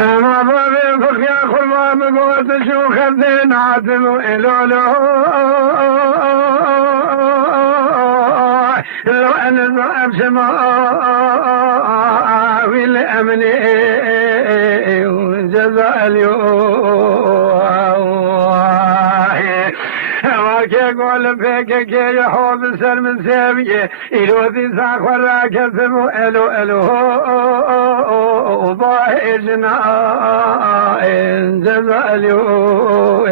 اما بابي فخيا خرما بقوت شو خذين عاتمو إلولو لو أنا ضعب سماوي لأمني وجزاء اليوم يقول فيك كي يحوض سر من سابيه إلو ذي ساخر راكثمو إلو إلو ضاهجنا جزاء اليوم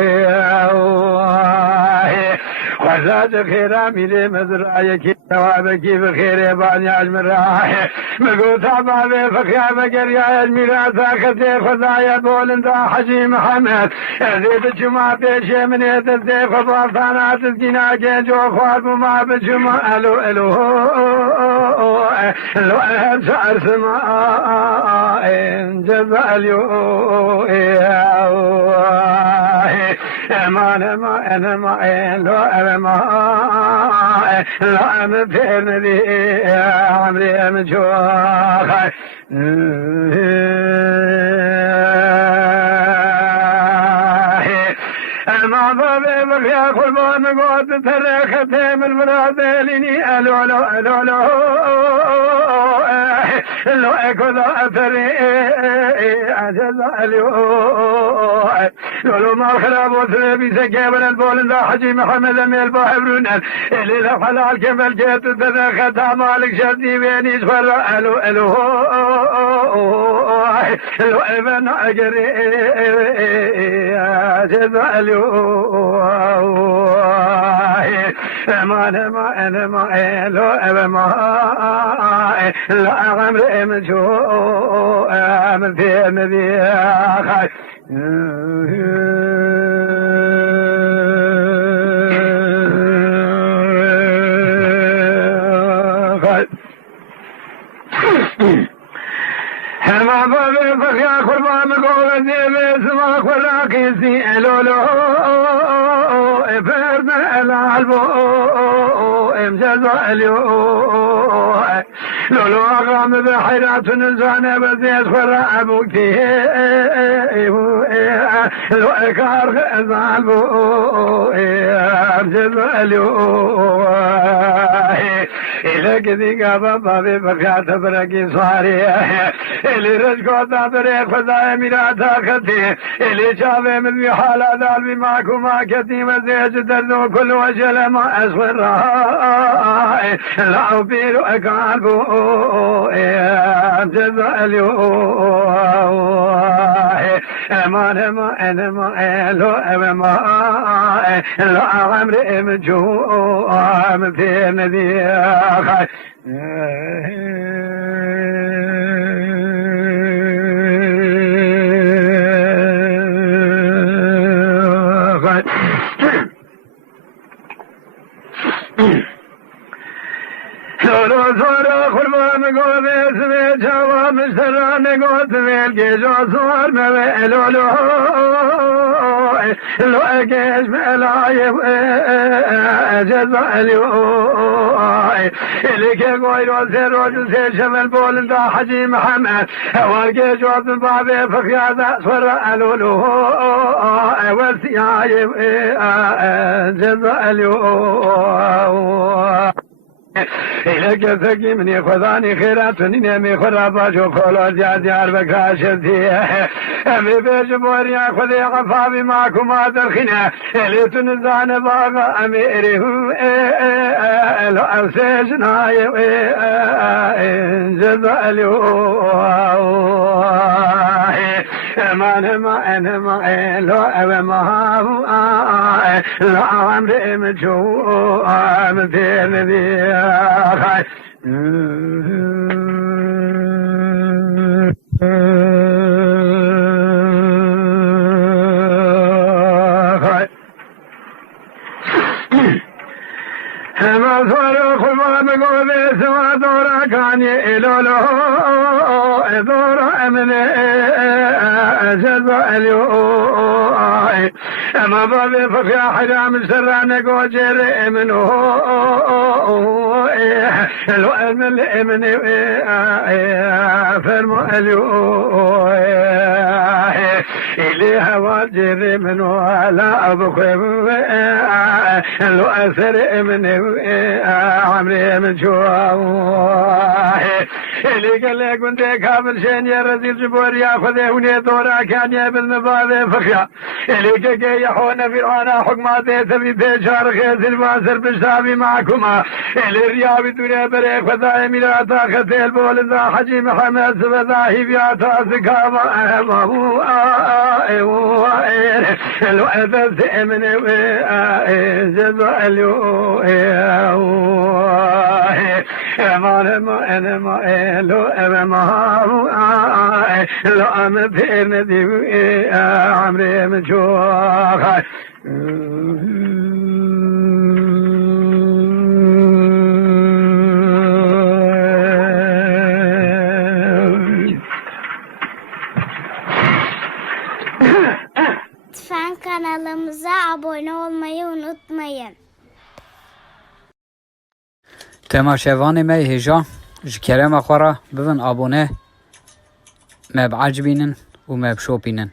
وزاد خيرا ميري مزرايك توابك بخير باني عجمراي مقوط عبابي فخيا بقريا الميراثا خدي خدايا بولندا حجي محمد ذيب جمع بيشي من يتزدي خضوطانا تزكينا جيجو خوات مما بجمع ألو ألو لو أهد شعر سماء جزاء اليوم امان ما انا ما لو انا ما لا انا فين ذي عمري مجوخ ما بابي بخيا قربان قوت تريختي من مرادليني الو الو الو الو لو اكل اثري عجز اليوم لو ما خراب وثري سكابر البولن حجي محمد امير بحبرون اللي لا حلال كمل جيت تدخل مالك شدي بيني سفر الو الو لو ابن اجري عجز اليوم امان ما انا ما لو ابن ما لا عمري مجو من في النبي خاي هما بابي فخيا قربان قول زيبي سما خلاقي سي الولو فرد العلبو امجاز اليوم لولو اغام بحيرات نزانة بزيز خرا ابوكي لو اكار غزالبو امجاز اليوم إلى كذي قابا بابي بخيات برقي صاري إلي رجكو تابري خداي ميراتا خدي إلي شابي من بحالا دال بماكو ما كتي مزيج دردو كل وجل ما أسفر لا أبير أقالبو جزاء اليوم امان ما انا ما لو ابن ما لا عمري مجو من في النبي خاي لولو صورة خربان قوة اسمي جوا مشتران قوة ميل جو صور مبي لولو لو اكيش ملايب جزاء اليوم اللي كي قوي روزي روجي شمال بولندا حجي محمد ورقي جوز بابي فخياذا صور لولو وسيايب جزاء اليوم إلى كثقي مني خذاني خيراتني نمي خراباجو خلو زيار بكاشتي أمي بيجبوري أخذي غفابي معكم هذا الخنا إلي تنزان باغا أميري لو أوسيجنا جزاء اليوم امان ما انا ما لو ابن ما لا عمري مجو من في النبي خاي ما صار خما بقول سما دورا كاني إلولو دورا أمني جزاء اليوم أما بابي ففي حرام سرانك وجري منه لو أمن الإمن فرمو اليو إلي هوا جري من ولا أبقى لو أسر من عمري من شواه إلي قال لك من ديك هابل شين يا رزيل جبور يا خذي وني دورا كان يبن مبادي فخيا إلي كي يحون في أنا حكماتي تبي بيشار خيز الباسر بشتابي معكما إلي ريابي دوري بريك فضاي ميراتا خسيل بول ذا حجي محمد سبذاهي بياتا سكاما لو أبس من جزو اليو ما لو أما لو أم بين دي عمري من شوخ Lütfen kanalımıza abone olmayı unutmayın. تماشاواني مي هجا جكرم أخورا ببن أبونه ما بعجبينن وما بشوبينن